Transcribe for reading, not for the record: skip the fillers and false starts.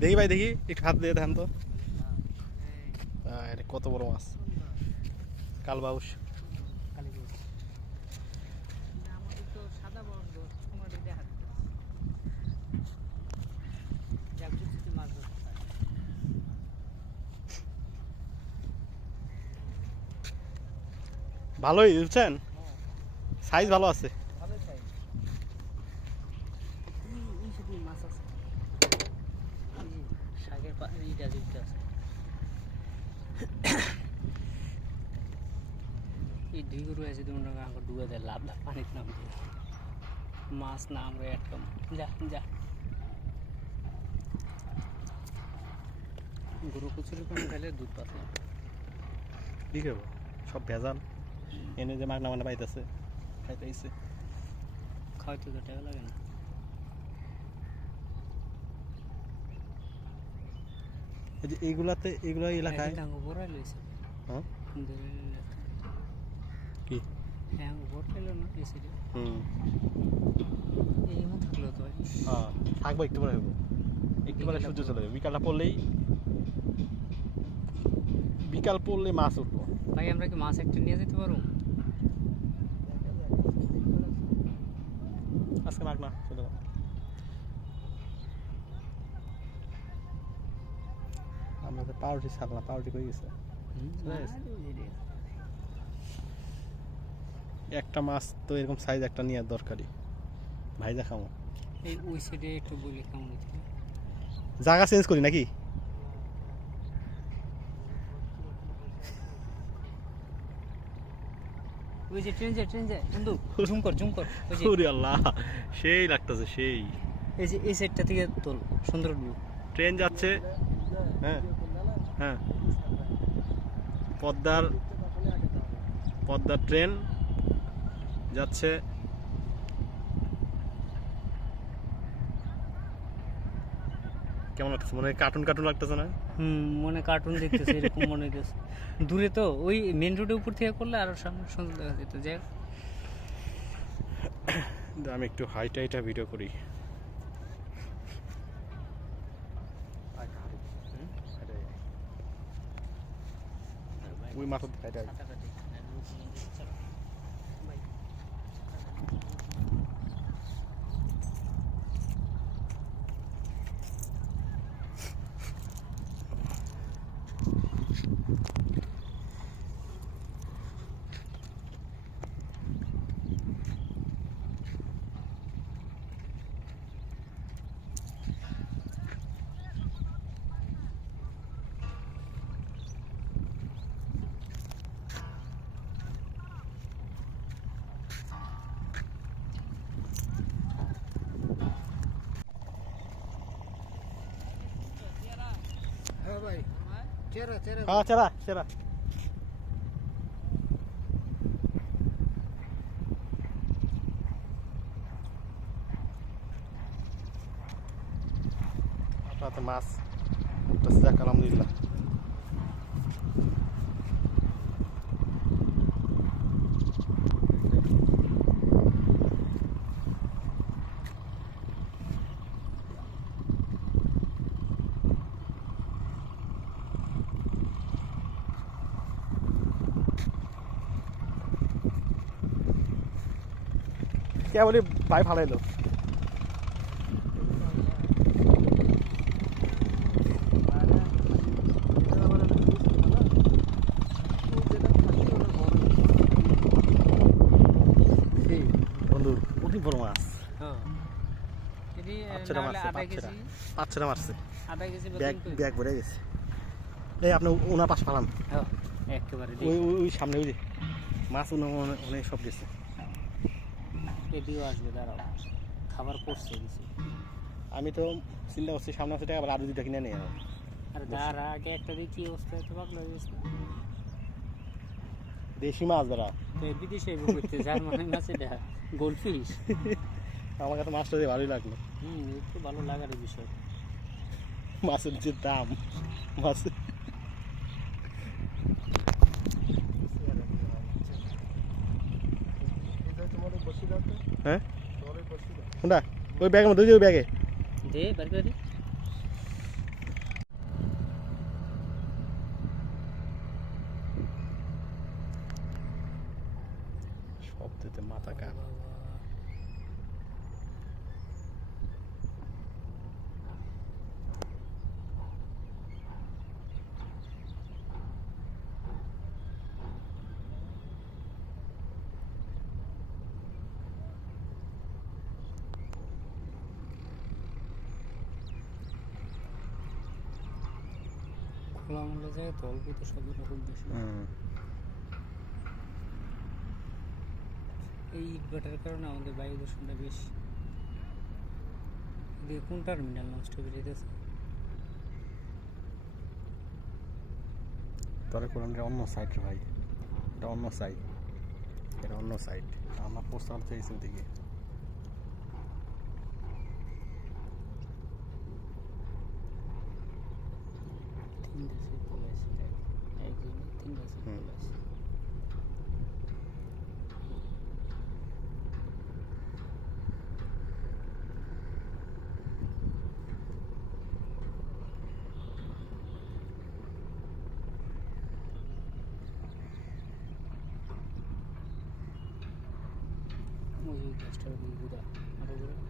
দেখি ভাই দেখি একটু হাত দিয়ে দেখান তো কত বড় মাছ কালবাউস ভালোই বুঝছেন সাইজ ভালো আছে এই দুই গরু আছে তুমি আমাকে ডুবে দেয় লাভ লাভ পানির নাম দিয়ে মাছ না আমরা একদম যা যা গরু কচুরি পানি খাইলে দুধ পাতলা কি করবো সব ভেজাল এনে যে মাগনা মানে পাইতেছে খাইতেছে খাওয়াইতে তো টাকা লাগে না এইগুলাতে এগুলো এলাকায় বড়াই লইছে হ্যাঁ কি হ্যাঁ বড়াই না এই সাইডে এই মত হলো তো হ্যাঁ থাকবো একটু পরে হবো একটু পরে সূর্য চলে যাবে বিকালটা পড়লেই বিকাল পড়লে মাছ উঠবো ভাই আমরা কি মাছ একটা নিয়ে যেতে পারবো আজকে মাগ না চলে যাবো আমাদের পাউরুটি ছাড়লাম পাউরুটি করে গেছে একটা মাছ তো এরকম সাইজ একটা নেওয়ার দরকারি ভাইজা খামো এই ওই সাইডে একটু বলি কেমন জায়গা চেঞ্জ করি নাকি ওই যে ট্রেন যায় বন্ধু জুম কর ওই যে ওরে আল্লাহ সেই লাগতেছে সেই এই যে এই সাইডটা থেকে তোল সুন্দর ভিউ ট্রেন যাচ্ছে হ্যাঁ হ্যাঁ পদ্মার ট্রেন যাচ্ছে কেমন লাগতেছে মনে হয় কার্টুন লাগতেছে না মনে কার্টুন দেখতেছে এরকম মনে হইতেছে দূরে তো ওই মেন রোডের উপর থেকে করলে আরো সামনে সুন্দর দেখা যেত যাই আমি একটু হাইটা ভিডিও করি ওই মাথার হাইটা ভাই চেরা হ্যাঁ চেরা আপনার মাছ যাক আলহামদুলিল্লাহ কে বলি ভাই ফালাইলো বন্ধু অনেক বড় মাছ পাঁচটা মারছে ব্যাগ ভরে গেছে এই আপনি ওনার পাশে ফালান একেবারে ওই সামনে ওই যে মাছ অনেক সব গেছে এদিকেও আসবে দাঁড়াও খাবার পড়ছে কিছু আমি তো চিন্তা করছি সামনে আছে টাকা আবার আরো দুইটা কিনে নেই আর তার আগে একটা দেখি অবস্থা এত পাগলা হয়ে গেছে দেশি মাছ ধরা বিদেশে করতে যার মানে মাছ এটা গোল্ডফিশ আমার কাছে মাছটা দিয়ে ভালোই লাগলো একটু ভালো লাগার বিষয় মাছের যে দাম মাছ হ্যাঁ কোনটা ওই ব্যাগের মধ্যে ওই ব্যাগে দে বের করে দে শব্দতে মাথা কান খোলা মূল্য যায় তো অল্প তো শব্দটা খুব বেশি এই ইটভাটার কারণে আমাদের বায়ু দূষণটা বেশি কোন টার্মিনাল নষ্ট করে যেতেছে তবে কোরআনটা অন্য সাইড ভাই এটা অন্য সাইড এটা অন্য সাইড আমরা পোস্টার চাইছি ওদিকে ওই গাছটার দিকে ঘুরা আরো ঘুরা